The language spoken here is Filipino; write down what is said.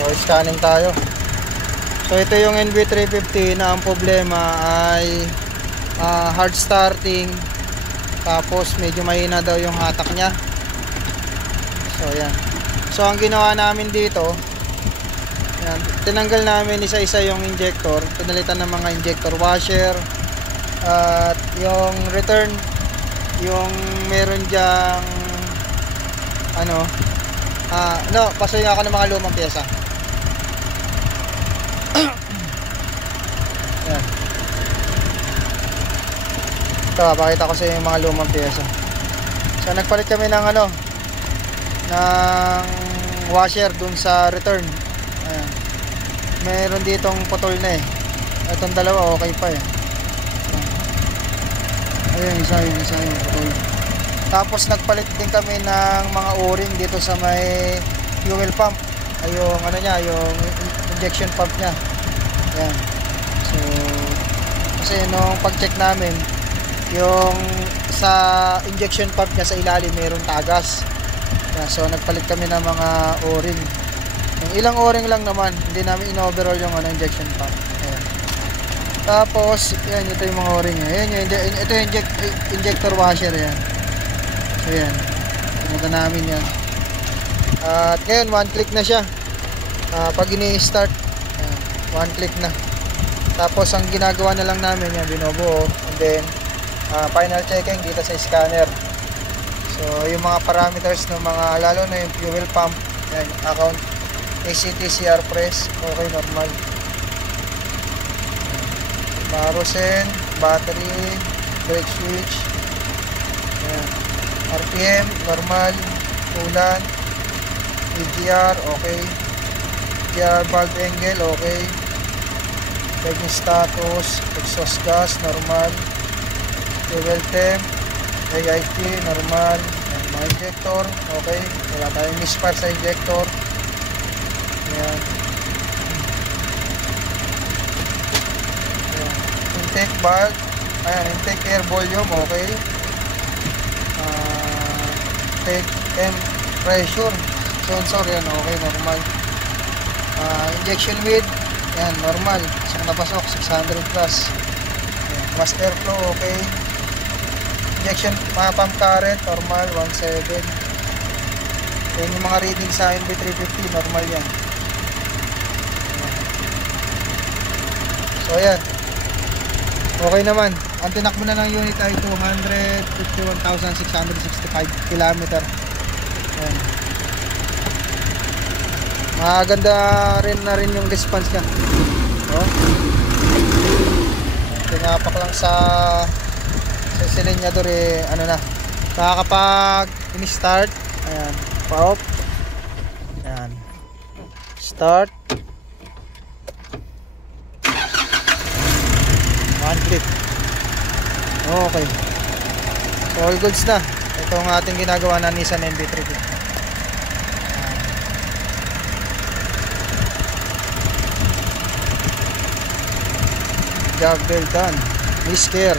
So scanning tayo. So ito yung NV350 na ang problema ay hard starting, tapos medyo mahina daw yung hatak nya. So ayan. So ang ginawa namin dito, ayan, tinanggal namin isa-isa yung injector, pinalitan ng mga injector washer, at yung return, yung meron dyang ano, pasuyin ako ng mga lumang pyesa. Ayan. Ito, pakita ko sa inyo yung mga lumang pyesa. So nagpalit kami ng ng washer dun sa return. Ayan. Meron ditong putol na eh. Itong dalawa okay pa eh. Ayan, isa yung putol. Tapos nagpalit din kami ng mga o-ring dito sa may fuel pump. Ay yung yung injection pump nya. Ayan. So kasi nung pag-check namin, yung sa injection pump nya sa ilalim mayroong tagas. Ayan, so nagpalit kami ng mga o-ring. Yung ilang o-ring lang naman, hindi namin in-overall yung injection pump. Ayan. Tapos yan, ito yung mga o-ring. Ayan, ito yung injector washer yan. So yan, pinunta namin yan. At ngayon, one click na siya. Pag ini-start, one click na. Tapos ang ginagawa na lang namin yan, binubuo. And then final checking dito sa scanner. So yung mga parameters ng mga, lalo na yung fuel pump, yan, account, ACT, CR press, okay, normal. Marusen, battery, brake switch, yan. RPM, normal. Ulan, EGR, okay. EGR valve angle, okay. Checking status, exhaust gas, normal. Fuel temp, AIT, normal. Yan, mga injector, okay. Wala tayong misfire sa injector. Yan. Yan. Intake valve, ayan, intake air volume, okay. Intake and pressure sensor, yan, okay, normal. Injection width, yan, normal. Pasok na pasok, 600 plus. Yan. Master flow, okay. Injection pump current, normal, 1.7. Yan yung mga reading sa NV350, normal yan. So ayan, okay naman. Ang tinakbo na ng unit ay 251,665 km. Ayan. Maganda rin yung response niya. Oh. Pinapak lang sa silinyador eh, nakakapag in-start. Ayan, pa-off. Ayan. Start. One click. Okay. So all goods na. Ito ang ating ginagawa na Nissan NV350. Job well done. Miss care.